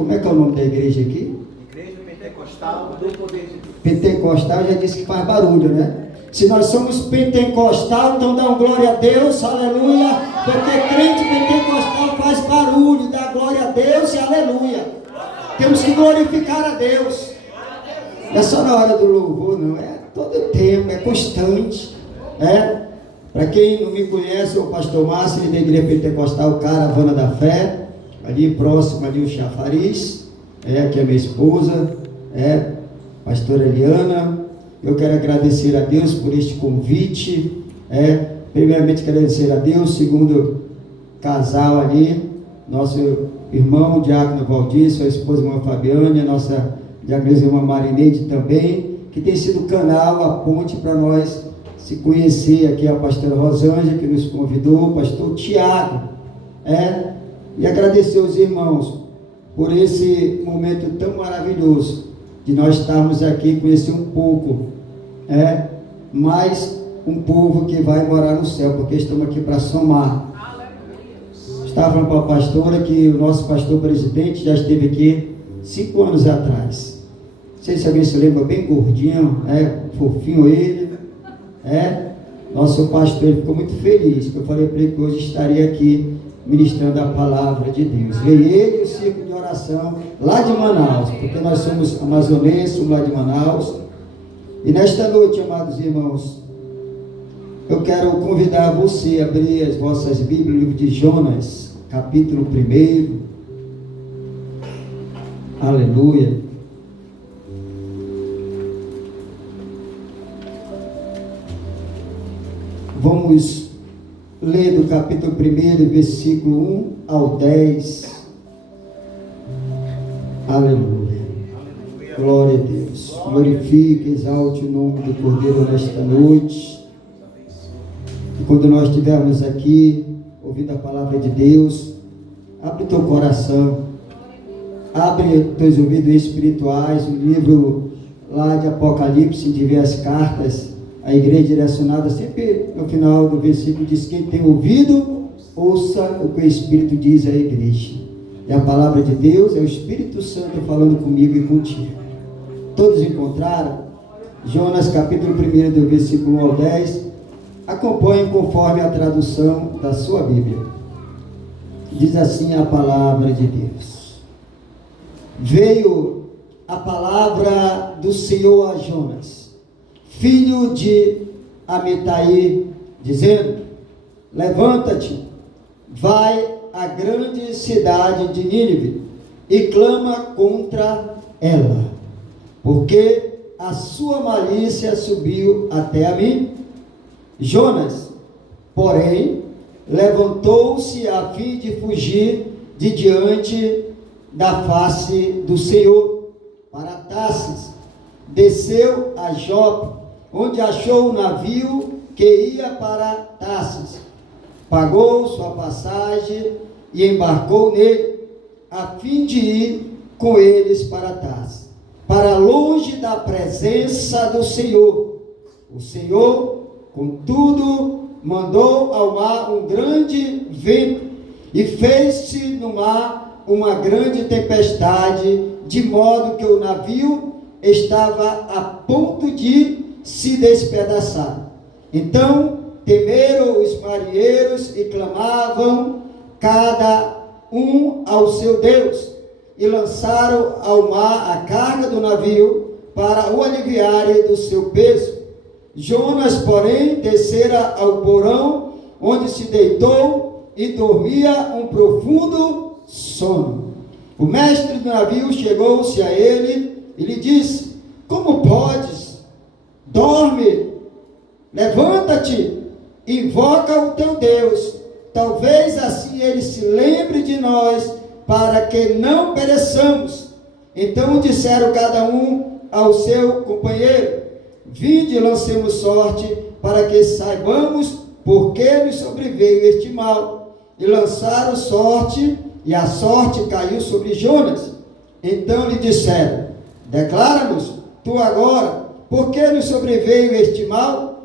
Como é que é o nome da igreja aqui? Igreja Pentecostal do Poder de Deus. Pentecostal já disse que faz barulho, né? Se nós somos pentecostal, então dá um glória a Deus, aleluia, porque crente pentecostal faz barulho, dá glória a Deus e aleluia. Temos que glorificar a Deus. Não é só na hora do louvor, não, é todo o tempo, é constante, né? Para quem não me conhece, eu sou o pastor Márcio, da igreja pentecostal Caravana da Fé, ali próximo, ali o Chafariz, que é minha esposa, pastora Eliana. Eu quero agradecer a Deus por este convite, primeiramente agradecer a Deus, segundo casal ali, nosso irmão, o diácono Valdir, sua esposa, irmã Fabiane, a nossa diaconisa, irmã Marineide também, que tem sido o canal, a ponte para nós se conhecer. Aqui a pastora Rosângela, que nos convidou, o pastor Tiago, e agradecer aos irmãos por esse momento tão maravilhoso, de nós estarmos aqui, conhecer um pouco, mais um povo que vai morar no céu, porque estamos aqui para somar. Estava falando para a pastora que o nosso pastor presidente já esteve aqui 5 anos atrás. Não sei se alguém se lembra, bem gordinho, fofinho ele, nosso pastor, ele ficou muito feliz, que eu falei para ele que hoje estaria aqui ministrando a palavra de Deus. Veio ele e o círculo de oração lá de Manaus, porque nós somos amazonenses, somos lá de Manaus. E nesta noite, amados irmãos, eu quero convidar você a abrir as vossas Bíblias, no livro de Jonas, capítulo 1. Aleluia. Vamos ler do capítulo 1, versículo 1 ao 10. Aleluia. Glória a Deus. Glorifique, exalte o nome do Cordeiro nesta noite. E quando nós estivermos aqui, ouvindo a palavra de Deus, abre teu coração, abre teus ouvidos espirituais. O livro lá de Apocalipse, em diversas cartas, a igreja direcionada, sempre no final do versículo diz: quem tem ouvido, ouça o que o Espírito diz à igreja. E a palavra de Deus é o Espírito Santo falando comigo e contigo. Todos encontraram? Jonas capítulo 1, do versículo 1 ao 10. Acompanhem conforme a tradução da sua Bíblia. Diz assim a palavra de Deus: veio a palavra do Senhor a Jonas, filho de Amitai, dizendo: levanta-te, vai à grande cidade de Nínive e clama contra ela, porque a sua malícia subiu até a mim. Jonas, porém, levantou-se a fim de fugir de diante da face do Senhor para Tarsis. Desceu a Jope, onde achou o navio que ia para Tarsis. Pagou sua passagem e embarcou nele, a fim de ir com eles para Tarsis, para longe da presença do Senhor. O Senhor, contudo, mandou ao mar um grande vento e fez-se no mar uma grande tempestade, de modo que o navio estava a ponto de se despedaçar. Então temeram os marinheiros e clamavam cada um ao seu Deus, e lançaram ao mar a carga do navio para o aliviarem do seu peso. Jonas, porém, descera ao porão, onde se deitou e dormia um profundo sono. O mestre do navio chegou-se a ele e lhe disse: como podes? Dorme, levanta-te, invoca o teu Deus, talvez assim ele se lembre de nós, para que não pereçamos. Então disseram cada um ao seu companheiro: vinde, lancemos sorte, para que saibamos por que nos sobreveio este mal. E lançaram sorte, e a sorte caiu sobre Jonas. Então lhe disseram: declara-nos tu agora, por que nos sobreveio este mal?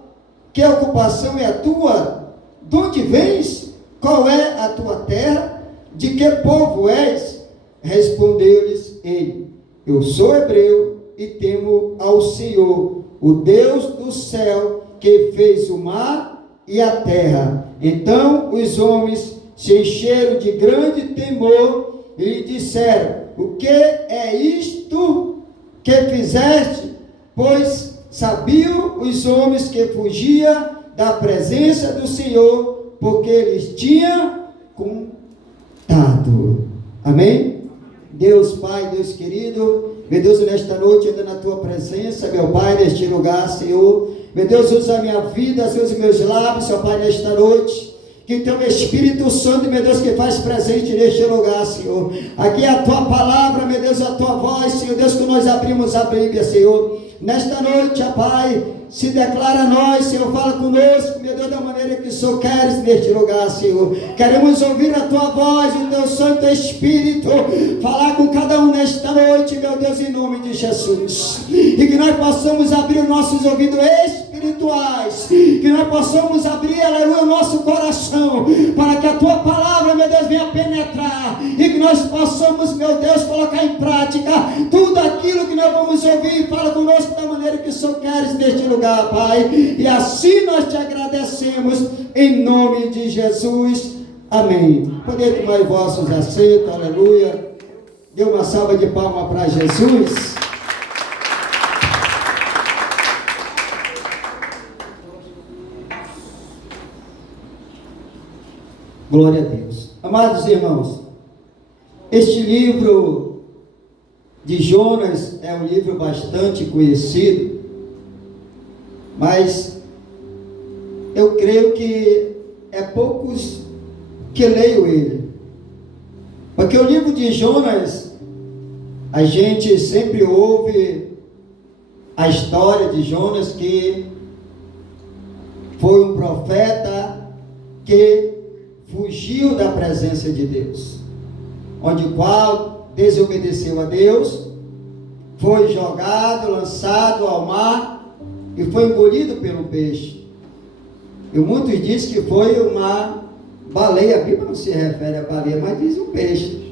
Que ocupação é a tua? De onde vens? Qual é a tua terra? De que povo és? respondeu-lhes ele: eu sou hebreu e temo ao Senhor, o Deus do céu, que fez o mar e a terra. Então os homens se encheram de grande temor e lhe disseram: o que é isto que fizeste? Pois sabiam os homens que fugia da presença do Senhor, porque eles tinham contado. Amém? Deus Pai, Deus querido, meu Deus, nesta noite, ainda na tua presença, meu Pai, neste lugar, Senhor, meu Deus, usa a minha vida, usa os meus lábios, Senhor Pai, nesta noite, que teu Espírito Santo, meu Deus, que faz presente neste lugar, Senhor. Aqui é a tua palavra, meu Deus, a tua voz, Senhor Deus, que nós abrimos a Bíblia, Senhor. Nesta noite, ó Pai, se declara a nós, Senhor, fala conosco, meu Deus, da maneira que o Senhor queres neste lugar, Senhor. Queremos ouvir a tua voz, o teu Santo Espírito, falar com cada um nesta noite, meu Deus, em nome de Jesus. E que nós possamos abrir os nossos ouvidos espirituais, que nós possamos abrir, aleluia, o nosso coração, para que a tua palavra, meu Deus, venha penetrar, e que nós possamos, meu Deus, colocar em prática tudo aquilo que nós vamos ouvir. Fala conosco da maneira que o Senhor queres neste lugar, Pai, e assim nós te agradecemos, em nome de Jesus, amém. Podem tomar os vossos assentos, aleluia. Dê uma salva de palmas para Jesus. Glória a Deus. Amados irmãos, este livro de Jonas é um livro bastante conhecido, mas eu creio que é poucos que leiam ele, porque o livro de Jonas, a gente sempre ouve a história de Jonas, que foi um profeta que fugiu da presença de Deus, onde o qual desobedeceu a Deus, foi jogado, lançado ao mar e foi engolido pelo peixe. E muitos dizem que foi uma baleia. A Bíblia não se refere a baleia, mas diz um peixe.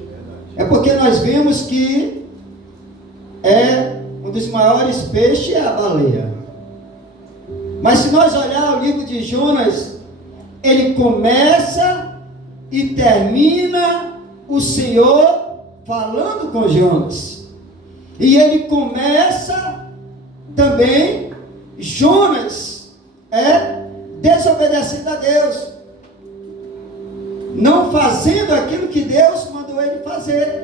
É porque nós vimos que um dos maiores peixes é a baleia. Mas se nós olhar o livro de Jonas, ele começa e termina o Senhor falando com Jonas. E ele começa também, Jonas desobedecendo a Deus, não fazendo aquilo que Deus mandou ele fazer.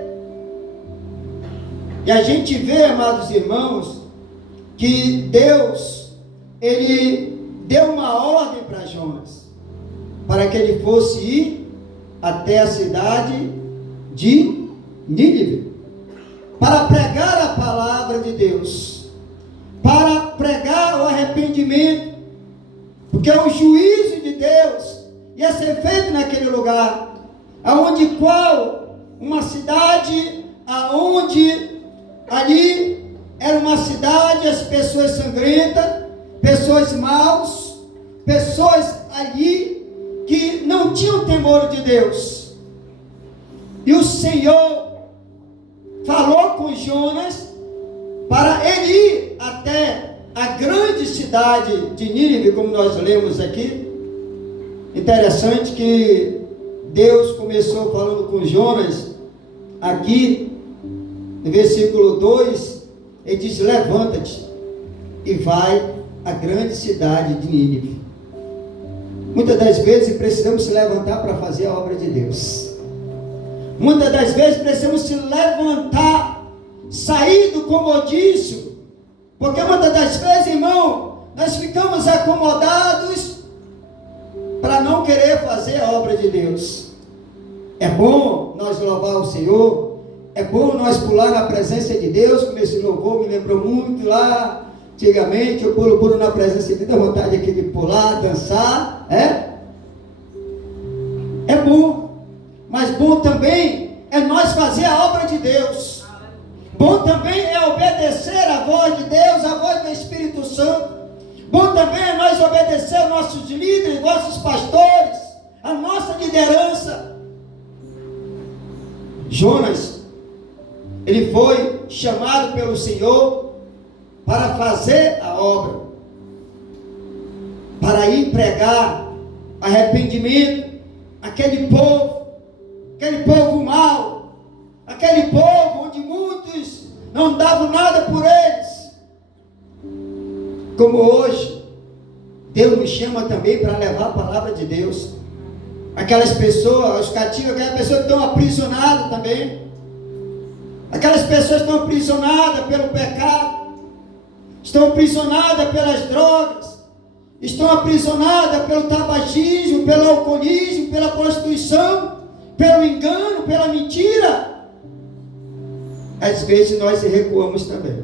E a gente vê, amados irmãos, que Deus, ele deu uma ordem para Jonas, para que ele fosse ir até a cidade de Nínive, para pregar a palavra de Deus, para pregar o arrependimento, porque o juízo de Deus ia ser feito naquele lugar, aonde uma cidade, aonde ali era uma cidade, as pessoas sangrentas, pessoas maus, pessoas ali que não tinham temor de Deus. E o Senhor falou com Jonas para ele ir até a grande cidade de Nínive, como nós lemos aqui. Interessante que Deus começou falando com Jonas aqui no versículo 2, ele diz: levanta-te e vai à grande cidade de Nínive. Muitas das vezes precisamos se levantar para fazer a obra de Deus. Muitas das vezes precisamos se levantar, sair do comodício, porque muitas das vezes, irmão, nós ficamos acomodados para não querer fazer a obra de Deus. É bom nós louvar o Senhor, é bom nós pular na presença de Deus, como esse louvor me lembrou muito lá. Antigamente eu pulo na presença de Deus, dá vontade aqui de pular, dançar, é bom, mas bom também é nós fazer a obra de Deus. Bom também é obedecer a voz de Deus, a voz do Espírito Santo. Bom também é nós obedecer aos nossos líderes, nossos pastores, a nossa liderança. Jonas, ele foi chamado pelo Senhor para fazer a obra, para ir pregar arrependimento àquele povo mau, aquele povo onde muitos não davam nada por eles. Como hoje, Deus nos chama também para levar a palavra de Deus. Aquelas pessoas, os cativos, aquelas pessoas que estão aprisionadas também. Aquelas pessoas que estão aprisionadas pelo pecado, estão aprisionadas pelas drogas, estão aprisionadas pelo tabagismo, pelo alcoolismo, pela prostituição, pelo engano, pela mentira. Às vezes nós recuamos também.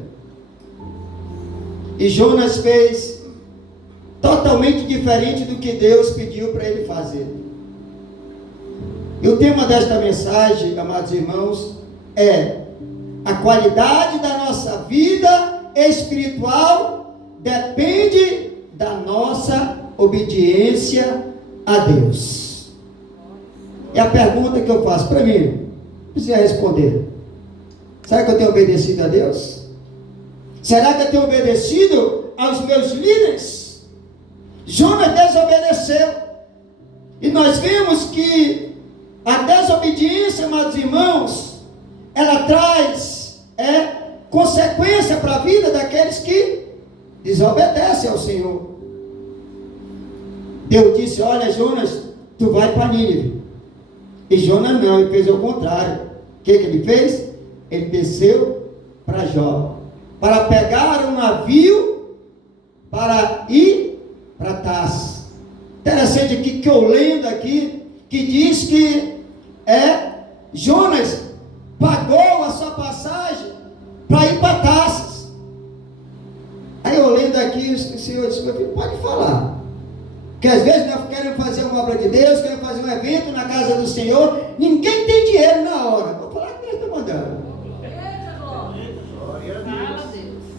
E Jonas fez totalmente diferente do que Deus pediu para ele fazer. E o tema desta mensagem, amados irmãos, é: a qualidade da nossa vida espiritual depende da nossa obediência a Deus. É a pergunta que eu faço para mim. Precisa responder. Será que eu tenho obedecido a Deus? Será que eu tenho obedecido aos meus líderes? Jonas desobedeceu. E nós vemos que a desobediência, amados irmãos, ela traz consequência para a vida daqueles que desobedecem ao Senhor. Deus disse: olha, Jonas, tu vai para Nínive. E Jonas não, ele fez o contrário. O que ele fez? Ele desceu para Jó, para pegar um navio para ir para Tarsis. Interessante aqui que eu lendo aqui, que diz que Jonas pagou a sua passagem para ir para Tarsis. Aí eu lendo aqui, o Senhor disse: meu filho, pode falar. Porque às vezes nós queremos fazer uma obra de Deus, queremos fazer um evento na casa do Senhor, ninguém tem dinheiro na hora. Vou falar que Deus está mandando.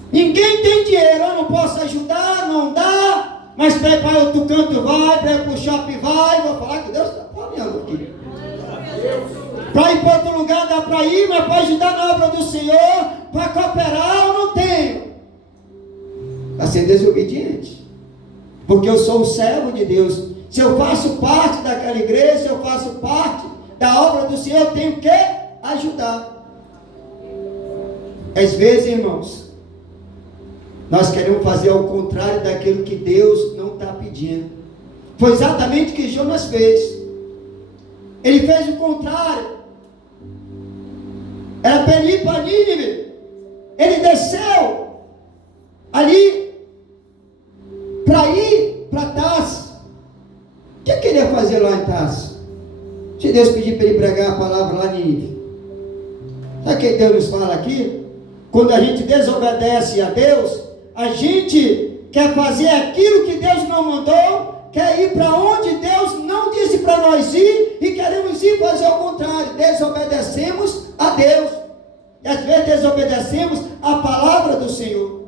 Ninguém tem dinheiro, eu não posso ajudar, não dá, mas para ir para outro canto vai, para ir para o shopping vai. Vou falar que Deus está falando aqui. Para ir para outro lugar dá para ir, mas para ajudar na obra do Senhor, para cooperar eu não tenho. Está sendo desobediente. Porque eu sou o servo de Deus. Se eu faço parte daquela igreja, se eu faço parte da obra do Senhor, eu tenho que ajudar. Às vezes, irmãos, nós queremos fazer ao contrário daquilo que Deus não está pedindo. Foi exatamente o que Jonas fez. Ele fez o contrário. Era para ele ir para Nínive. Ele desceu ali para ir para Tarsis. O que ele ia fazer lá em Tarsis? Se Deus pedir para ele pregar a palavra lá em Nínive. Sabe o que Deus nos fala aqui? Quando a gente desobedece a Deus, a gente quer fazer aquilo que Deus não mandou, quer ir para onde Deus não disse para nós ir, e queremos ir fazer ao contrário. Desobedecemos a Deus, e às vezes desobedecemos a palavra do Senhor.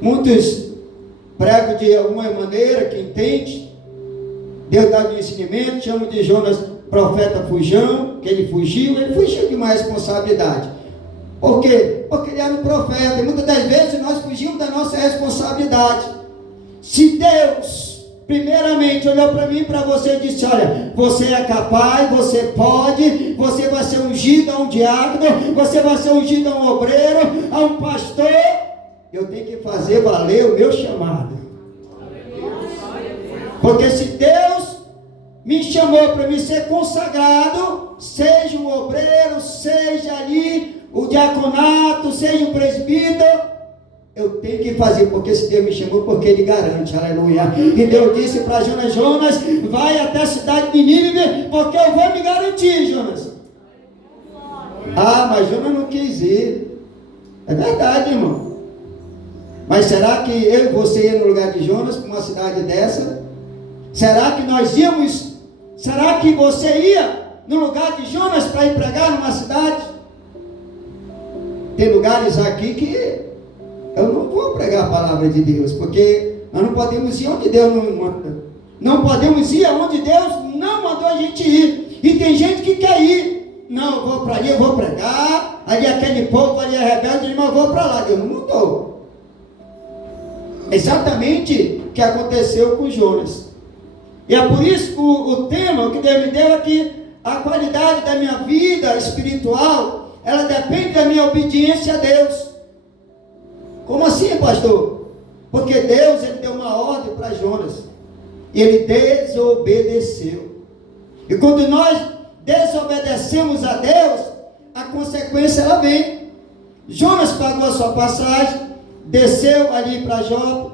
Muitos pregam de alguma maneira, que entende, Deus dá de ensinamento, chamam de Jonas profeta fujão, que ele fugiu de uma responsabilidade. Por quê? Porque ele era um profeta, e muitas das vezes nós fugimos da nossa responsabilidade. Se Deus, primeiramente, olhou para mim e para você e disse: olha, você é capaz, você pode, você vai ser ungido a um diácono, você vai ser ungido a um obreiro, a um pastor, eu tenho que fazer valer o meu chamado. Porque se Deus me chamou para me ser consagrado, seja um obreiro, seja ali o diaconato, seja o presbítero, eu tenho que fazer, porque se Deus me chamou, porque Ele garante, aleluia. E Deus disse para Jonas: Jonas, vai até a cidade de Nínive, porque eu vou me garantir, Jonas. Ah, mas Jonas não quis ir. É verdade, irmão. Mas será que eu e você ia no lugar de Jonas, para uma cidade dessa? Será que nós íamos? Será que você ia no lugar de Jonas para ir pregar numa cidade? Tem lugares aqui que eu não vou pregar a palavra de Deus, porque nós não podemos ir onde Deus não manda. Não podemos ir aonde Deus não mandou a gente ir. E tem gente que quer ir, não, eu vou para ali, eu vou pregar, ali aquele povo ali é rebelde, mas eu vou para lá. Deus não mudou. Exatamente o que aconteceu com Jonas. E é por isso que o tema que Deus me deu é que a qualidade da minha vida espiritual, ela depende da minha obediência a Deus. Como assim, pastor? Porque Deus, ele deu uma ordem para Jonas, e ele desobedeceu. E quando nós desobedecemos a Deus, a consequência ela vem. Jonas pagou a sua passagem, desceu ali para Jope,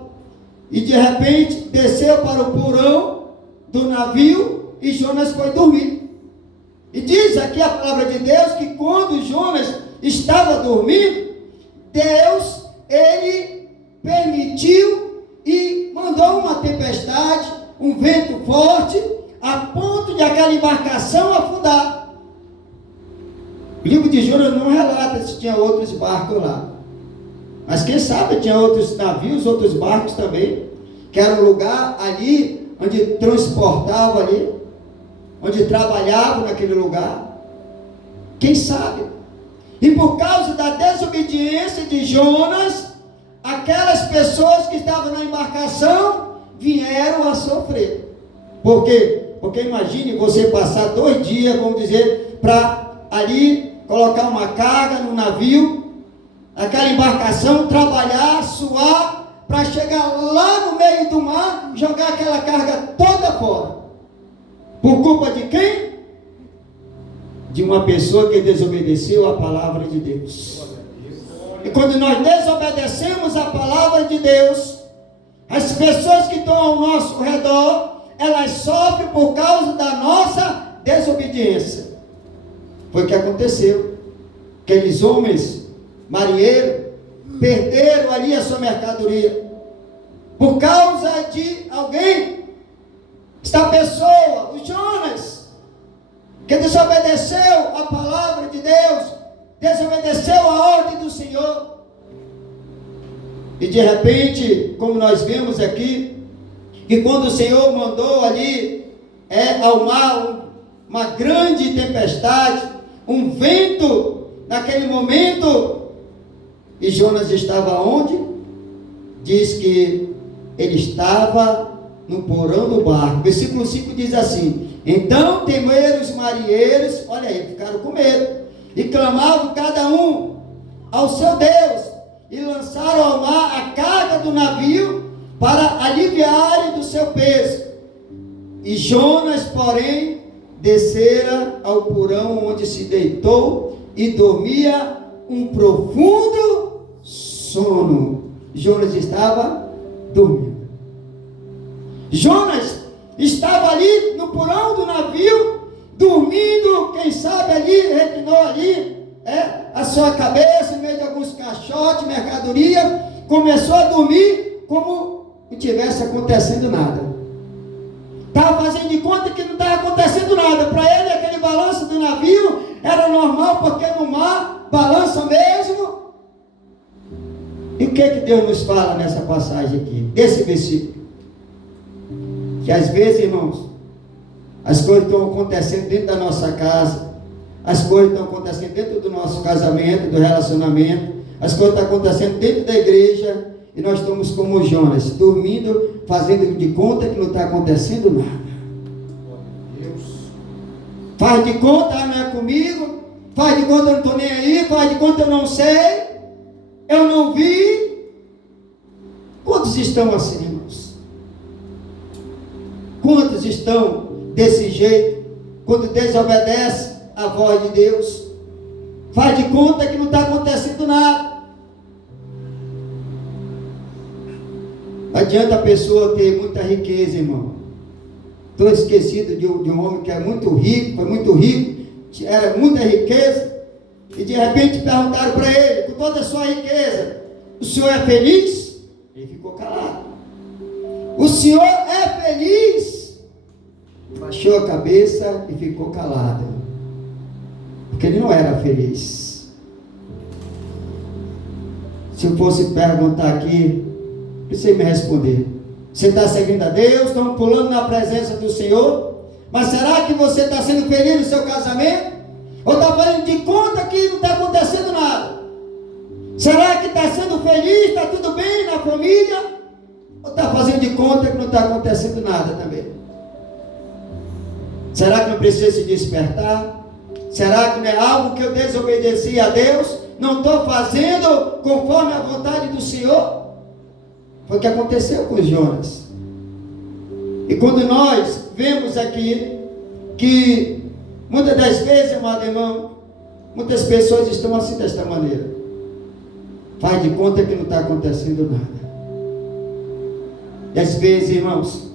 e de repente desceu para o porão do navio, e Jonas foi dormir. E diz aqui a palavra de Deus que quando Jonas estava dormindo, Deus, ele permitiu e mandou uma tempestade, um vento forte, a ponto de aquela embarcação afundar. O livro de Jonas não relata se tinha outros barcos lá, mas quem sabe tinha outros navios, outros barcos também, que era um lugar ali onde transportava ali, onde trabalhava naquele lugar. Quem sabe? E por causa da desobediência de Jonas, aquelas pessoas que estavam na embarcação vieram a sofrer. Por quê? Porque imagine você passar 2 dias, vamos dizer, para ali colocar uma carga no navio, aquela embarcação, trabalhar, suar, para chegar lá no meio do mar, jogar aquela carga toda fora. Por culpa de quem? De uma pessoa que desobedeceu a palavra de Deus. E quando nós desobedecemos a palavra de Deus, as pessoas que estão ao nosso redor, elas sofrem por causa da nossa desobediência. Foi o que aconteceu. Aqueles homens, marinheiros, perderam ali a sua mercadoria. Por causa de alguém. Esta pessoa, o Jonas, que desobedeceu a palavra de Deus, desobedeceu a ordem do Senhor. E de repente, como nós vemos aqui, que quando o Senhor mandou ali ao mar uma grande tempestade, um vento, naquele momento, e Jonas estava onde? Diz que ele estava no porão do barco. Versículo 5 diz assim: então temeram os marinheiros, olha aí, ficaram com medo, e clamavam cada um ao seu Deus, e lançaram ao mar a carga do navio para aliviarem do seu peso. E Jonas, porém, descera ao porão, onde se deitou e dormia um profundo sono. Jonas estava dormindo. Jonas estava ali no porão do navio, dormindo, quem sabe ali, reclinou ali, a sua cabeça, no meio de alguns caixotes, mercadoria, começou a dormir como não tivesse acontecendo nada. Estava fazendo de conta que não estava acontecendo nada. Para ele, aquele balanço do navio era normal, porque no mar balança mesmo. E o que Deus nos fala nessa passagem aqui, desse versículo? Que às vezes, irmãos, as coisas estão acontecendo dentro da nossa casa, as coisas estão acontecendo dentro do nosso casamento, do relacionamento, as coisas estão acontecendo dentro da igreja, e nós estamos como Jonas, dormindo, fazendo de conta que não está acontecendo nada. Faz de conta, não é comigo, faz de conta eu não estou nem aí, faz de conta eu não sei, eu não vi. Quantos estão assim, irmãos? Quantos estão desse jeito, quando desobedece a voz de Deus? Faz de conta que não está acontecendo nada. Não adianta a pessoa ter muita riqueza, irmão. Estou esquecido de um homem que é muito rico, foi muito rico, era muita riqueza, e de repente perguntaram para ele: com toda a sua riqueza, o senhor é feliz? Ele ficou calado. O senhor é feliz? Baixou a cabeça e ficou calado, porque ele não era feliz. Se eu fosse perguntar aqui, você me responder: você está servindo a Deus, estão pulando na presença do Senhor, mas será que você está sendo feliz no seu casamento? Ou está fazendo de conta que não está acontecendo nada? Será que está sendo feliz, está tudo bem na família? Ou está fazendo de conta que não está acontecendo nada também? Será que não precisa se despertar? Será que não é algo que eu desobedeci a Deus? Não estou fazendo conforme a vontade do Senhor? Foi o que aconteceu com Jonas. E quando nós vemos aqui que muitas das vezes, amado irmão, muitas pessoas estão assim desta maneira. Faz de conta que não está acontecendo nada. E às vezes, irmãos,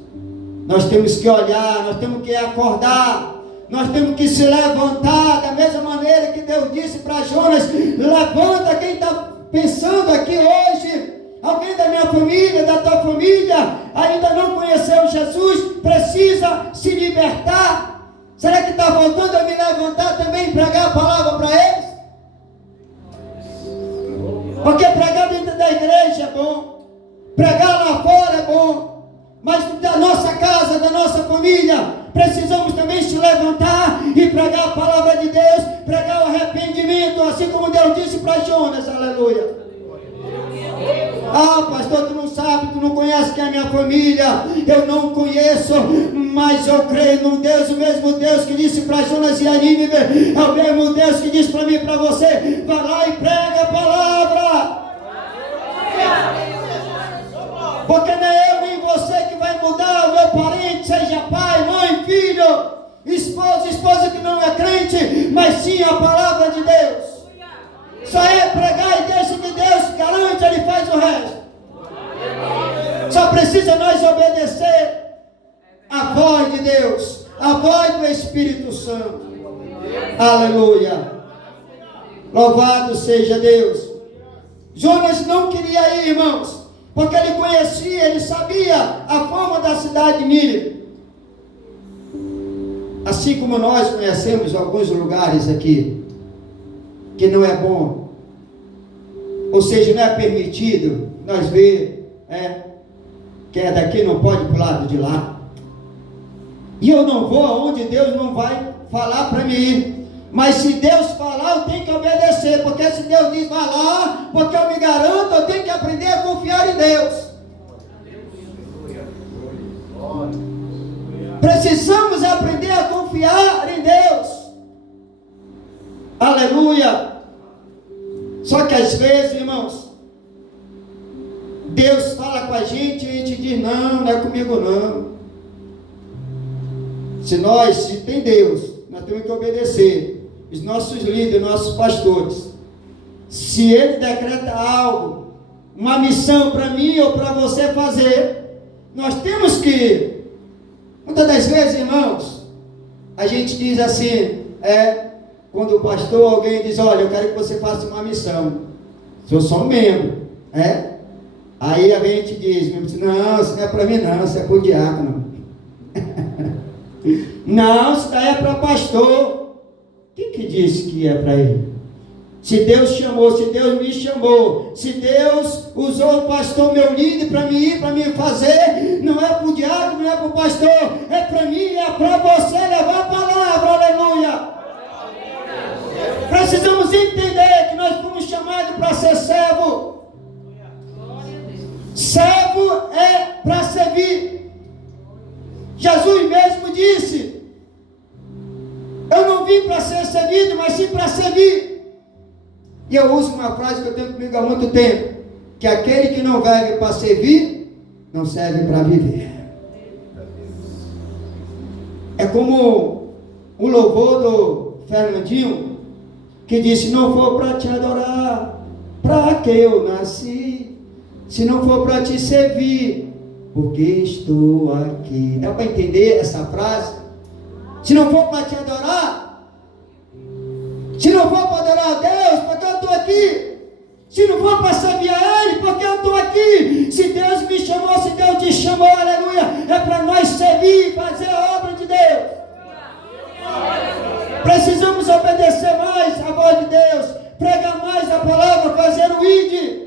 nós temos que olhar, nós temos que acordar, nós temos que se levantar da mesma maneira que Deus disse para Jonas: levanta. Quem está pensando aqui hoje, alguém da minha família, da tua família, ainda não conheceu Jesus, precisa se libertar. Será que está voltando a me levantar também e pregar a palavra para eles? Porque pregar dentro da igreja é bom, pregar lá fora é bom, mas da nossa casa, da nossa família, precisamos também se levantar e pregar a palavra de Deus, pregar o arrependimento, assim como Deus disse para Jonas. Aleluia. Ah, pastor, tu não sabe, tu não conhece quem é a minha família. Eu não conheço, mas eu creio no Deus, o mesmo Deus que disse para Jonas e a Nínive, é o mesmo Deus que disse para mim e para você: vai lá e prega a palavra. Porque não é eu nem você que vai mudar o meu parente, seja pai, mãe, filho, esposa que não é crente, mas sim a palavra de Deus. Só é pregar e deixa que Deus garante, Ele faz o resto. Só precisa nós obedecer a voz de Deus, a voz do Espírito Santo. Aleluia. Louvado seja Deus. Jonas não queria ir, irmãos, porque ele conhecia, ele sabia a fama da cidade de Nínive. Assim como nós conhecemos alguns lugares aqui que não é bom, ou seja, não é permitido nós ver, que é daqui, não pode para o lado de lá. E eu não vou aonde Deus não vai falar para mim ir. Mas se Deus falar, eu tenho que obedecer, porque se Deus diz vai lá, porque eu me garanto, eu tenho que aprender a confiar em Deus. Precisamos aprender a confiar em Deus. Aleluia. Só que às vezes, irmãos, Deus fala com a gente e a gente diz: não é comigo não. Se tem Deus, nós temos que obedecer. Os nossos líderes, nossos pastores, se ele decreta algo, uma missão para mim ou para você fazer, nós temos que ir. Muitas das vezes, irmãos, a gente diz assim, quando o pastor, alguém diz: olha, eu quero que você faça uma missão, se eu sou um membro, aí a gente diz: não, isso não é para mim não, isso é para o diácono. Não, isso daí é para pastor. Quem que disse que é para ele? Se Deus chamou, se Deus me chamou, se Deus usou o pastor, meu líder, para mim ir, para mim fazer, não é para o diácono, não é para o pastor, é para mim, é para você levar a palavra. Aleluia. Precisamos entender que nós fomos chamados para ser servo. Servo é para servir. Jesus mesmo disse: eu não vim para ser servido, mas sim para servir. E eu uso uma frase que eu tenho comigo há muito tempo: que aquele que não vive para servir, não serve para viver. É como o louvor do Fernandinho, que disse: não for para te adorar, para que eu nasci? Se não for para te servir, porque estou aqui. Dá para entender essa frase? Se não for para te adorar, se não for para adorar a Deus, porque eu estou aqui. Se não for para servir a Ele, porque eu estou aqui. Se Deus me chamou, se Deus te chamou, aleluia, é para nós servir, fazer a obra de Deus. Precisamos obedecer mais a voz de Deus, pregar mais a palavra, fazer o ID.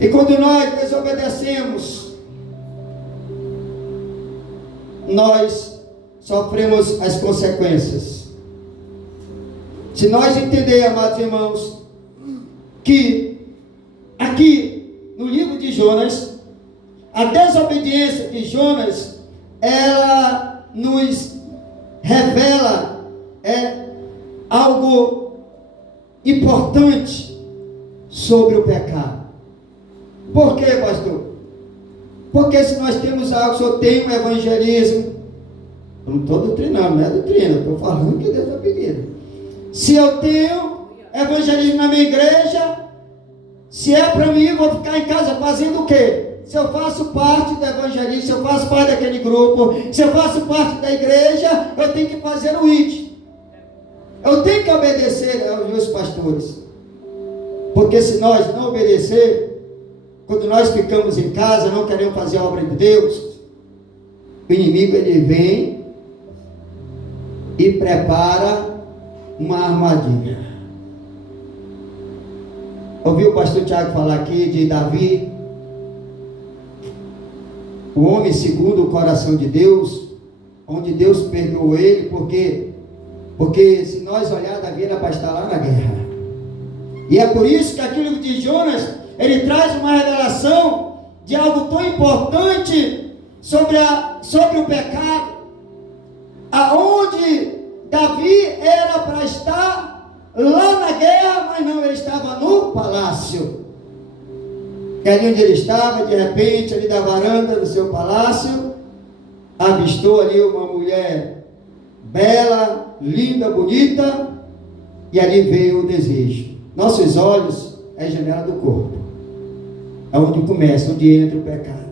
E quando nós desobedecemos, nós sofremos as consequências. Se nós entender, amados irmãos, que aqui no livro de Jonas, a desobediência de Jonas, ela nos revela algo importante sobre o pecado. Por quê, pastor? Porque se nós temos algo, se eu tenho um evangelismo, eu não estou doutrinando, não é doutrina, estou falando que Deus é pedido. Se eu tenho evangelismo na minha igreja, se é para mim, eu vou ficar em casa fazendo o quê? Se eu faço parte do evangelismo, se eu faço parte daquele grupo, se eu faço parte da igreja, eu tenho que fazer o IT. Eu tenho que obedecer aos meus pastores. Porque se nós não obedecer, quando nós ficamos em casa, não queremos fazer a obra de Deus, o inimigo ele vem e prepara uma armadilha. Ouviu o pastor Tiago falar aqui de Davi, o homem segundo o coração de Deus, onde Deus perdoou ele, porque se nós olhar, Davi era para estar lá na guerra. E é por isso que aquilo de Jonas, ele traz uma revelação de algo tão importante sobre o pecado, aonde Davi era para estar lá na guerra, mas não, ele estava no palácio. E ali onde ele estava, de repente, ali da varanda do seu palácio, avistou ali uma mulher bela, linda, bonita, e ali veio o desejo. Nossos olhos é a janela do corpo, é onde começa, onde entra o pecado.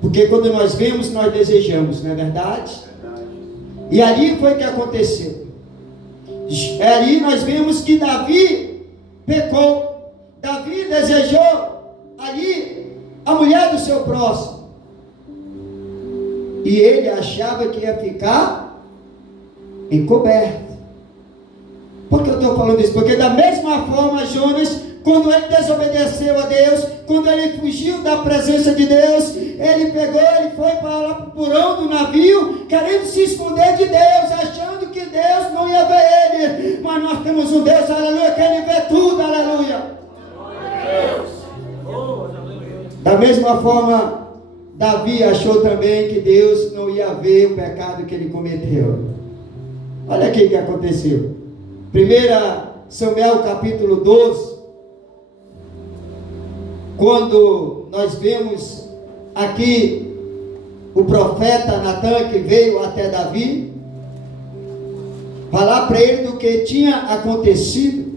Porque quando nós vemos, nós desejamos, não é verdade? E ali foi que aconteceu. Ali nós vemos que Davi pecou. Davi desejou ali a mulher do seu próximo. E ele achava que ia ficar encoberto. Por que eu estou falando isso? Porque da mesma forma Jonas, quando ele desobedeceu a Deus, quando ele fugiu da presença de Deus, ele foi para lá para o porão do navio, querendo se esconder de Deus, achando que Deus não ia ver ele. Mas nós temos um Deus, aleluia, que ele vê tudo, aleluia. Da mesma forma, Davi achou também que Deus não ia ver o pecado que ele cometeu. Olha aqui o que aconteceu. 1 Samuel capítulo 12, quando nós vemos aqui o profeta Natan que veio até Davi, falar para ele do que tinha acontecido,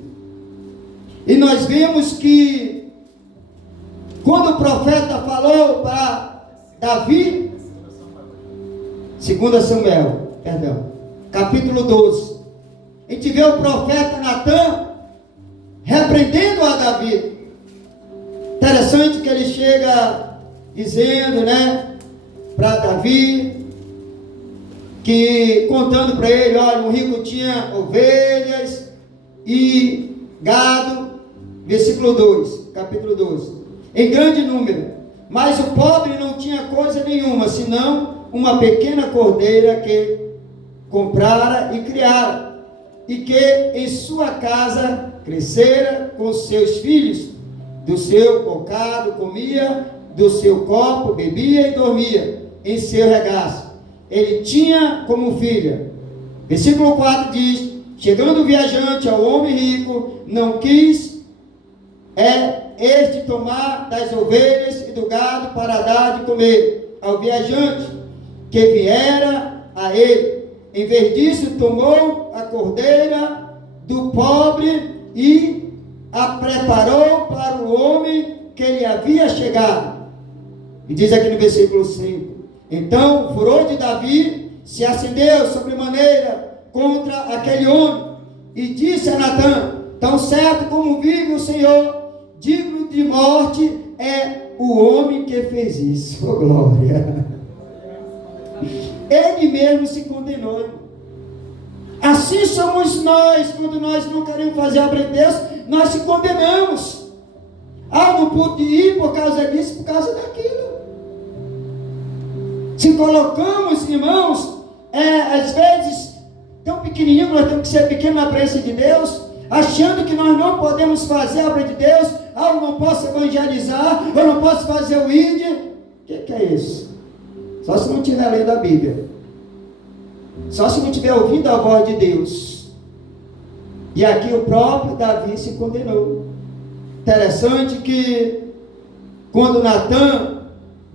e nós vemos que quando o profeta falou para Davi, 2 Samuel, capítulo 12, a gente vê o profeta Natan repreendendo a Davi. Interessante que ele chega dizendo, para Davi, que contando para ele, olha, um rico tinha ovelhas e gado, versículo 2, capítulo 12, em grande número, mas o pobre não tinha coisa nenhuma, senão uma pequena cordeira que comprara e criara, e que em sua casa crescera com seus filhos, do seu bocado comia, do seu copo bebia e dormia em seu regaço. Ele tinha como filha. Versículo 4 diz: chegando o viajante ao homem rico, não quis este tomar das ovelhas e do gado para dar de comer ao viajante que viera a ele. Em vez disso, tomou a cordeira do pobre e a preparou para o homem que lhe havia chegado. E diz aqui no versículo 5: então o furor de Davi se acendeu sobremaneira contra aquele homem, e disse a Natan: tão certo como vive o Senhor, digno de morte é o homem que fez isso. Oh, glória! Ele mesmo se condenou. Assim somos nós, quando nós não queremos fazer a obra de Deus, nós se condenamos. Não pude ir por causa disso, por causa daquilo. Se colocamos, irmãos, às vezes tão pequenininho, nós temos que ser pequeno na presença de Deus, achando que nós não podemos fazer a obra de Deus. Ah, eu não posso evangelizar, eu não posso fazer o ID. O que é isso? Só se não estiver lendo a Bíblia, só se não estiver ouvindo a voz de Deus. E aqui o próprio Davi se condenou. Interessante que quando Natã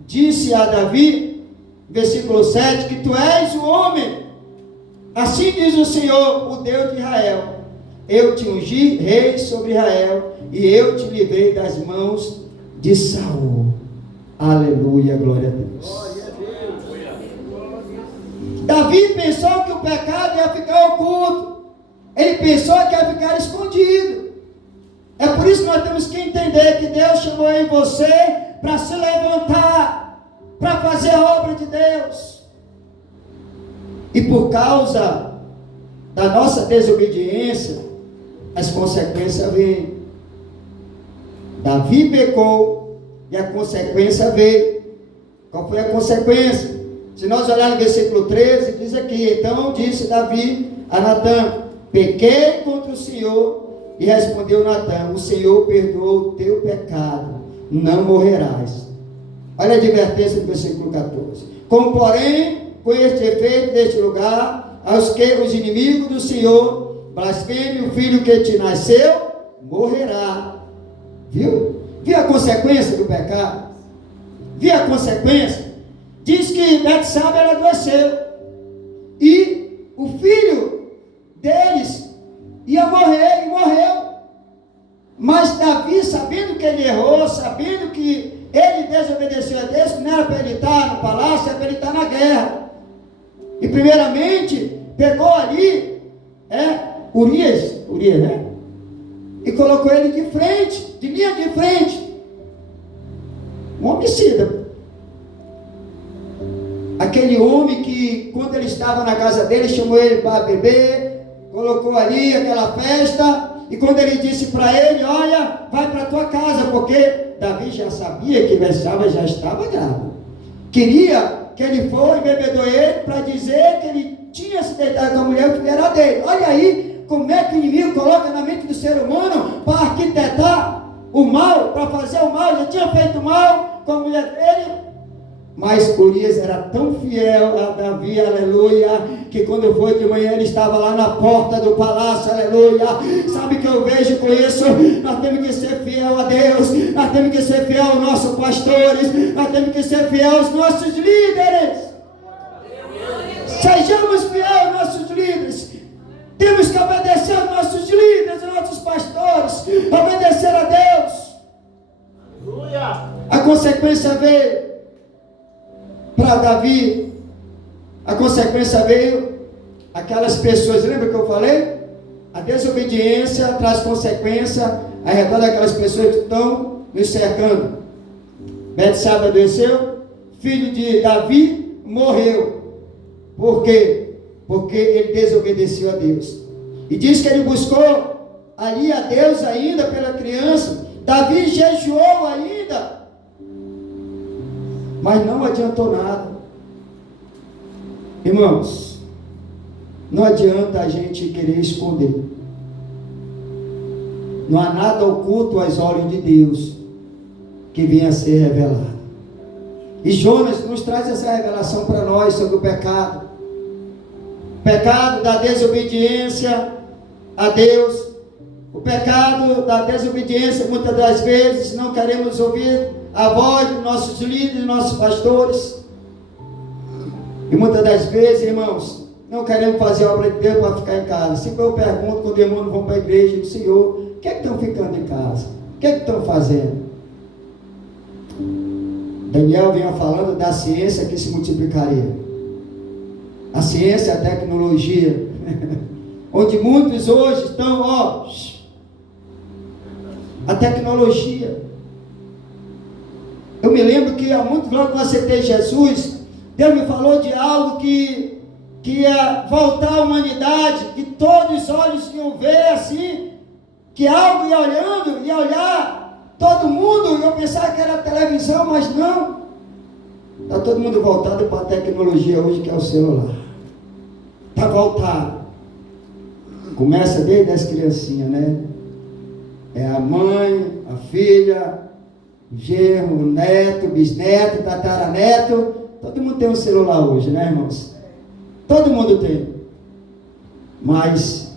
disse a Davi, versículo 7, que tu és o homem, assim diz o Senhor, o Deus de Israel, eu te ungi rei sobre Israel, e eu te livrei das mãos de Saul. Aleluia, glória a Deus. Davi pensou que o pecado ia ficar oculto, ele pensou que ia ficar escondido. É por isso que nós temos que entender que Deus chamou em você para se levantar, para fazer a obra de Deus. E por causa da nossa desobediência, as consequências vêm. Davi pecou e a consequência veio. Qual foi a consequência? Se nós olharmos no versículo 13, diz aqui: então disse Davi a Natã, pequei contra o Senhor. E respondeu Natã, o Senhor perdoou o teu pecado, não morrerás. Olha a advertência do versículo 14. Como porém, com este efeito deste lugar, aos que os inimigos do Senhor blasfemem o filho que te nasceu, morrerá. Viu? Viu a consequência do pecado? Viu a consequência? Diz que Betsaba ela adoeceu. E o filho deles ia morrer, e morreu. Mas Davi, sabendo que ele errou, sabendo que ele desobedeceu a Deus, que não era para ele estar no palácio, era para ele estar na guerra. E primeiramente, pegou ali, Urias, né? E colocou ele de frente, de linha de frente. Um homicida. Aquele homem que, quando ele estava na casa dele, chamou ele para beber, colocou ali aquela festa, e quando ele disse para ele, olha, vai para tua casa, porque Davi já sabia que Betsaba já estava grávida. Queria que ele fosse e bebedou ele para dizer que ele tinha se deitado com a mulher que era dele. Olha aí como é que o inimigo coloca na mente do ser humano para arquitetar o mal, para fazer o mal. Já tinha feito mal com a mulher dele. Mas Urias era tão fiel a Davi, aleluia, que quando foi de manhã ele estava lá na porta do palácio, aleluia. Sabe o que eu vejo com isso? Nós temos que ser fiel a Deus, nós temos que ser fiel aos nossos pastores, nós temos que ser fiel aos nossos líderes. Sejamos fiéis aos nossos líderes. Temos que obedecer aos nossos líderes, aos nossos pastores, obedecer a Deus. Aleluia. A consequência veio para Davi, a consequência veio aquelas pessoas, lembra que eu falei? A desobediência traz consequência ao redor daquelas pessoas que estão nos cercando. Betsaba adoeceu, filho de Davi morreu. Por quê? Porque ele desobedeceu a Deus. E diz que ele buscou ali a Deus ainda pela criança. Davi jejuou ainda, mas não adiantou nada. Irmãos, não adianta a gente querer esconder. Não há nada oculto aos olhos de Deus que venha a ser revelado. E Jonas nos traz essa revelação para nós sobre o pecado. Pecado da desobediência a Deus. O pecado da desobediência, muitas das vezes não queremos ouvir a voz dos nossos líderes, nossos pastores. E muitas das vezes, irmãos, não queremos fazer a obra de Deus para ficar em casa. Sempre eu pergunto quando os irmãos vão para a igreja, digo, Senhor, o que é que estão ficando em casa? O que é que estão fazendo? Daniel vinha falando da ciência que se multiplicaria. A ciência, a tecnologia, onde muitos hoje estão, a tecnologia. Eu me lembro que há muito tempo, quando eu aceitei Jesus, Deus me falou de algo que ia voltar à humanidade, que todos os olhos iam ver assim, que algo ia olhando, ia olhar todo mundo, e eu pensava que era televisão, mas não. Está todo mundo voltado para a tecnologia hoje, que é o celular. Está voltado. Começa desde as criancinhas, né? É a mãe, a filha, o genro, o neto, o bisneto, tataraneto. Todo mundo tem um celular hoje, né, irmãos? Todo mundo tem. Mas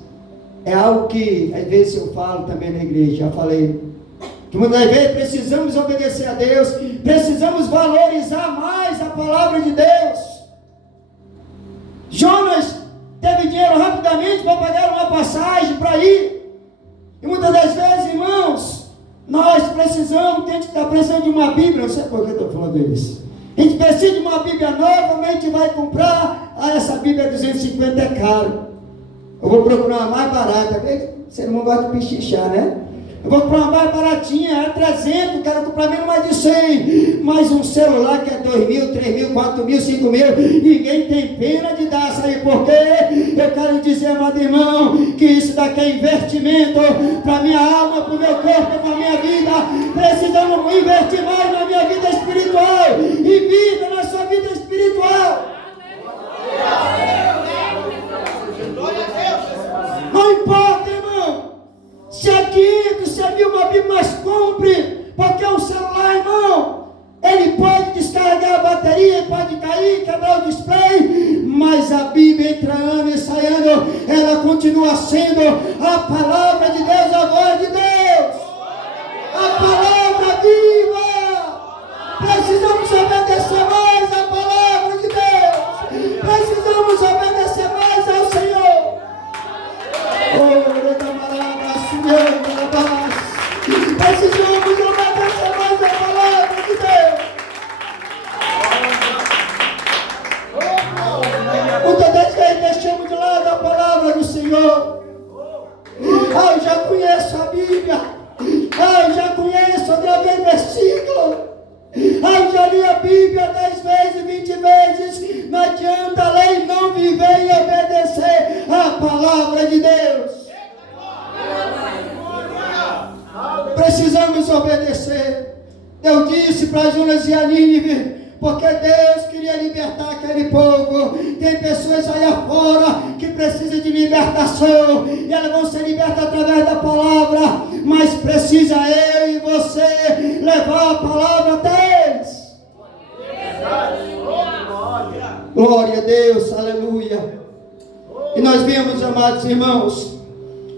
é algo que às vezes eu falo também na igreja, já falei, que muitas vezes precisamos obedecer a Deus, precisamos valorizar mais a palavra de Deus. Jonas teve dinheiro rapidamente para pagar uma passagem para ir, e muitas das vezes, irmãos, nós precisamos, tem que estar precisando de uma Bíblia, não sei por que eu estou falando isso. A gente precisa de uma Bíblia nova, a gente vai comprar, essa Bíblia 250 é caro. Eu vou procurar uma mais barata. Você não gosta de pichichar, né? Eu vou comprar uma mais baratinha, é 300, quero comprar menos mais de 100. Mas um celular que é 2 mil, 3 mil, 4 mil, 5 mil, ninguém tem pena de dar. Sabe por quê? Eu quero dizer, amado irmão, que isso daqui é investimento para minha alma, para o meu corpo, para a minha vida. Precisamos investir mais na minha vida espiritual. Invista na sua vida espiritual. Não importa, irmão, se é 500, se é 1000, uma Bíblia, mas compre, porque o celular, irmão, ele pode descarregar a bateria, pode cair, quebrar o display, mas a Bíblia entra ano e sai ano, ela continua sendo a palavra de Deus, a voz de Deus, a palavra viva. Precisamos obedecer mais a palavra de Deus, precisamos obedecer mais ao Senhor. Precisamos obedecer mais a palavra de Deus. Muitas das vezes deixamos de lado a palavra do Senhor. Eu já conheço a Bíblia. Eu já conheço, eu gravei versículo. Eu já li a Bíblia 10 vezes, 20 vezes. Não adianta ler e não viver e obedecer a palavra de Deus. Precisamos obedecer. Deus disse para Jonas e a Nínive, porque Deus queria libertar aquele povo. Tem pessoas aí afora que precisam de libertação, e elas vão ser libertas através da palavra, mas precisa eu e você levar a palavra até eles. Glória a Deus, aleluia. E nós vemos, amados irmãos,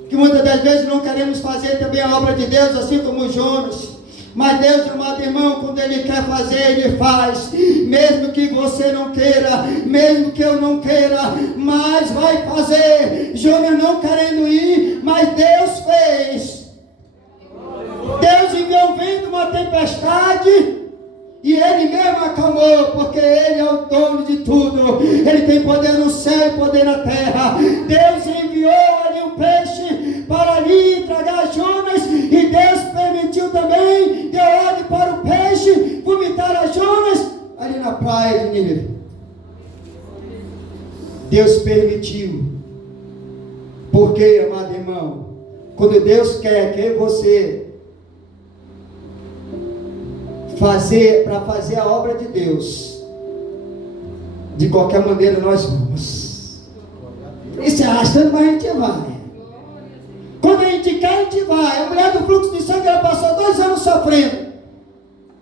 que muitas das vezes não queremos fazer também a obra de Deus, assim como Jonas. Mas Deus, amado irmão, quando Ele quer fazer, Ele faz. Mesmo que você não queira, mesmo que eu não queira, mas vai fazer. Jonas não querendo ir, mas Deus fez. Deus enviou um vento, uma tempestade, e Ele mesmo acalmou, porque Ele é o dono de tudo. Ele tem poder no céu e poder na terra. Deus enviou ali um peixe para ali tragar Jonas, e Deus permitiu também, deu ordem para o peixe vomitar a Jonas ali na praia de Nínive. Deus permitiu. Porque, amado irmão, quando Deus quer que você para fazer a obra de Deus, de qualquer maneira nós vamos. E se arrastando, mas a gente vai. Quando a gente quer, a gente vai. A mulher do fluxo de sangue, ela passou 2 anos sofrendo.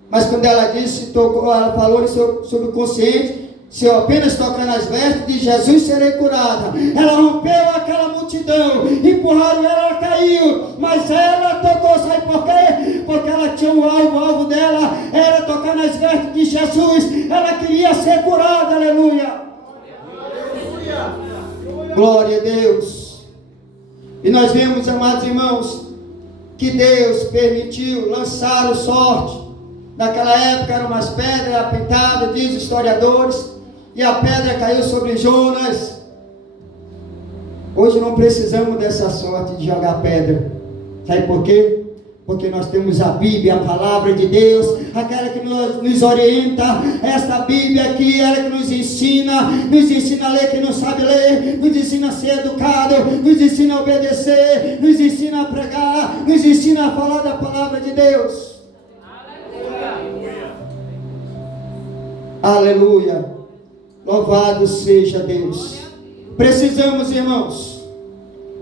Mas quando ela disse, ela falou no seu subconsciente, se eu apenas tocar nas vestes de Jesus, serei curada. Ela rompeu aquela multidão, empurraram ela caiu, mas ela tocou, sabe por quê? Porque ela tinha um alvo, o alvo dela era tocar nas vestes de Jesus. Ela queria ser curada, aleluia. Glória a Deus. E nós vemos, amados irmãos, que Deus permitiu lançar o sorte. Naquela época eram umas pedras pintadas, diz os historiadores, e a pedra caiu sobre Jonas. Hoje não precisamos dessa sorte de jogar pedra. Sabe por quê? Porque nós temos a Bíblia, a palavra de Deus, aquela que nos orienta. Esta Bíblia aqui, ela que nos ensina a ler quem não sabe ler, nos ensina a ser educado, nos ensina a obedecer, nos ensina a pregar, nos ensina a falar da palavra de Deus. Aleluia. Louvado seja Deus. Precisamos, irmãos,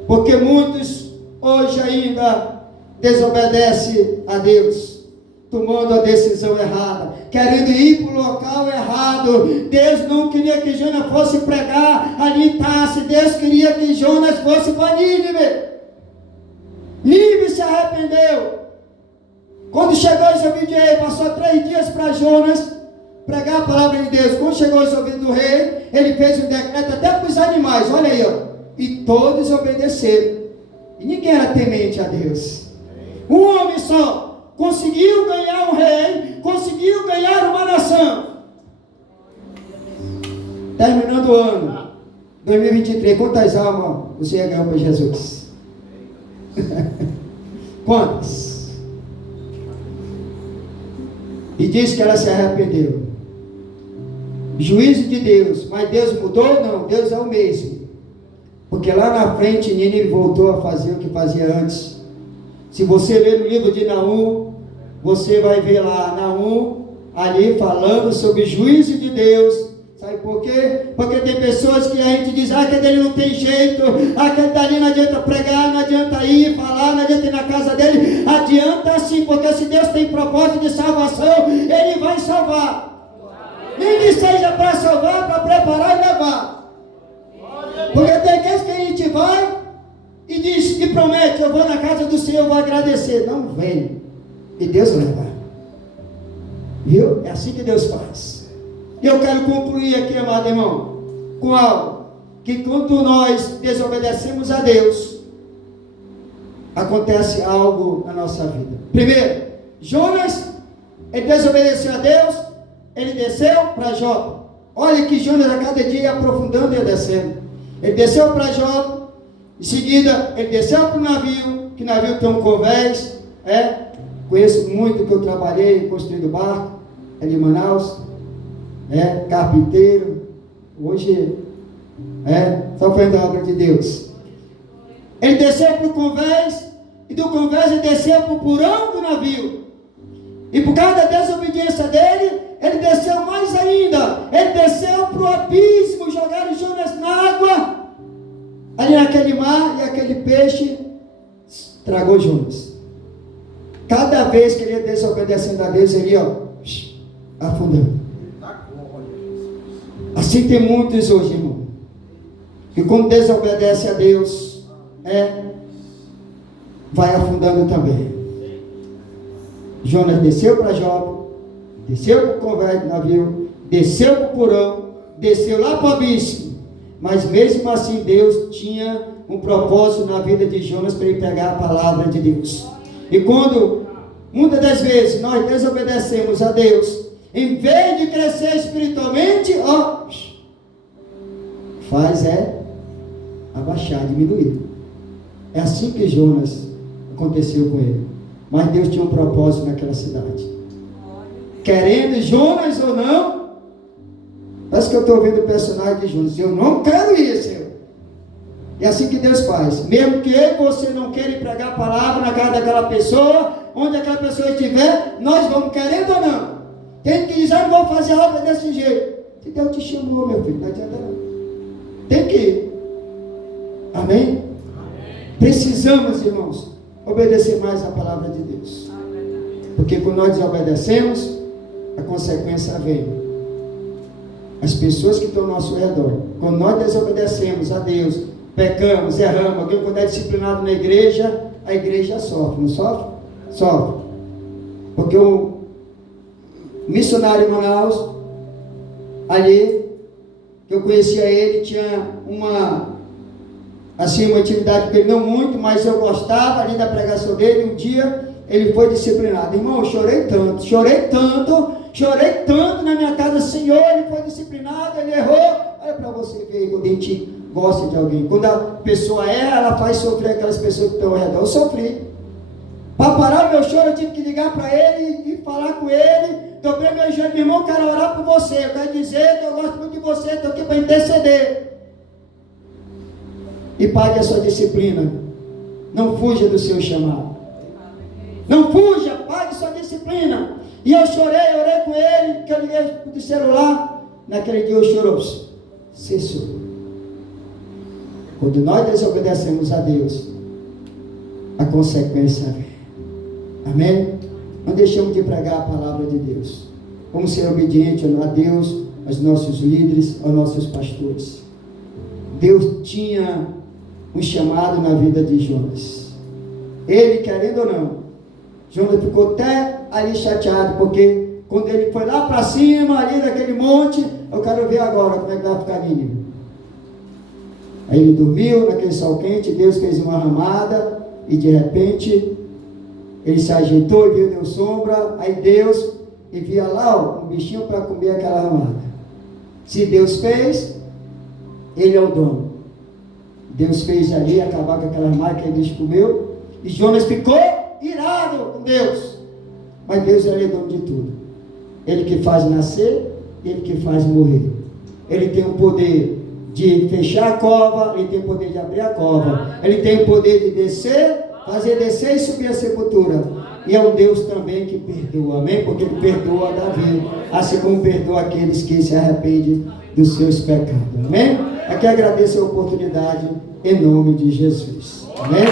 Porque muitos hoje ainda desobedecem a Deus, tomando a decisão errada, querendo ir para o local errado. Deus não queria que Jonas fosse pregar ali em Tarse. Deus queria que Jonas fosse para Nínive. Nínive se arrependeu. Quando chegou aos ouvidos do rei, passou 3 dias para Jonas pregar a palavra de Deus. Quando chegou aos ouvidos do rei, ele fez um decreto até para os animais. Olha aí, ó. E todos obedeceram. E ninguém era temente a Deus. Um homem só conseguiu ganhar um rei, conseguiu ganhar uma nação. Terminando o ano 2023, quantas almas você ia ganhar para Jesus? Quantas? E disse que ela se arrependeu. Juízo de Deus. Mas Deus mudou? Não, Deus é o mesmo. Porque lá na frente Nínive voltou a fazer o que fazia antes. Se você ler no livro de Naum, você vai ver lá Naum ali falando sobre o juízo de Deus. Sabe por quê? Porque tem pessoas que a gente diz, aquele dele não tem jeito, aquele dali não adianta pregar, não adianta ir falar, não adianta ir na casa dele. Adianta sim, porque se Deus tem propósito de salvação, Ele vai salvar. Nem que seja para salvar, para preparar e levar. Porque tem vezes que a gente vai e diz, e promete, eu vou na casa do Senhor, eu vou agradecer. Não vem. E Deus leva. Viu? É assim que Deus faz. E eu quero concluir aqui, amado irmão, com algo que quando nós desobedecemos a Deus, acontece algo na nossa vida. Primeiro, Jonas, ele desobedeceu a Deus, ele desceu para Jope. Olha que Jonas a cada dia ia aprofundando e ia descendo. Ele desceu para Jope, em seguida ele desceu para o navio, que navio tem um convés, conheço muito que eu trabalhei construindo barco, de Manaus, carpinteiro, hoje só fazendo a obra de Deus. Ele desceu para o convés, e do convés ele desceu para o porão do navio, e por causa da desobediência dele, ele desceu mais ainda, ele desceu para o abismo, jogaram Jonas na água, ali naquele mar, e aquele peixe tragou Jonas. Cada vez que ele ia desobedecendo a Deus, ele ia afundando. Assim tem muitos hoje, irmão, que quando desobedece a Deus, vai afundando também. Jonas desceu para Jope, desceu para o convés do navio, desceu para o porão, desceu lá para o abismo, mas mesmo assim Deus tinha um propósito na vida de Jonas para ele pegar a palavra de Deus. E quando, muitas das vezes, nós desobedecemos a Deus, em vez de crescer espiritualmente, faz abaixar, diminuir. É assim que Jonas aconteceu com ele. Mas Deus tinha um propósito naquela cidade. Querendo Jonas ou não, parece que eu estou vendo o personagem de Jonas. Eu não quero ir, Senhor. É assim que Deus faz. Mesmo que você não queira ir pregar a palavra na casa daquela pessoa, onde aquela pessoa estiver, nós vamos querendo ou não. Tem que dizer, não vou fazer a obra desse jeito. Se Deus te chamou, meu filho, não adianta não. Tem que ir. Amém? Precisamos, irmãos, obedecer mais a palavra de Deus. Porque quando nós desobedecemos, a consequência vem. As pessoas que estão ao nosso redor. Quando nós desobedecemos a Deus, pecamos, erramos, alguém quando é disciplinado na igreja, a igreja sofre, não sofre? Sofre. Porque o missionário em Manaus, ali, que eu conhecia ele, tinha uma atividade que ele não muito, mas eu gostava ali da pregação dele. Um dia ele foi disciplinado. Irmão, eu chorei tanto na minha casa. Senhor, ele foi disciplinado, ele errou. Olha para você ver quando a gente gosta de alguém. Quando a pessoa erra, ela faz sofrer aquelas pessoas que estão ao redor. Eu sofri. Para parar o meu choro, eu tive que ligar para ele e falar com ele. Dobrei meu joelho, meu irmão, eu quero orar por você. Eu quero dizer que eu gosto muito de você, estou aqui para interceder. E pague a sua disciplina. Não fuja do seu chamado. Não fuja, pague sua disciplina. E eu chorei, orei com ele, que eu liguei do celular. Naquele dia eu chorou. Cessou. Quando nós desobedecemos a Deus, a consequência vem. Amém? Não deixamos de pregar a palavra de Deus. Vamos ser obedientes a Deus, aos nossos líderes, aos nossos pastores. Deus tinha um chamado na vida de Jonas. Ele, querendo ou não, Jonas ficou até ali chateado, porque quando ele foi lá para cima, ali daquele monte, eu quero ver agora como é que vai ficar Nínive. Aí ele dormiu naquele sol quente, Deus fez uma ramada, e de repente, ele se ajeitou e viu, deu sombra, aí Deus envia lá um bichinho para comer aquela ramada. Se Deus fez, Ele é o dono. Deus fez ali acabar com aquela ramada que o bicho comeu, e Jonas ficou irado com Deus. Mas Deus é dono de tudo. Ele que faz nascer, Ele que faz morrer. Ele tem o poder de fechar a cova, Ele tem o poder de abrir a cova, Ele tem o poder de descer, fazer descer e subir a sepultura. E é um Deus também que perdoa, amém? Porque Ele perdoa Davi, assim como perdoa aqueles que se arrependem dos seus pecados, amém? Aqui agradeço a oportunidade em nome de Jesus, amém?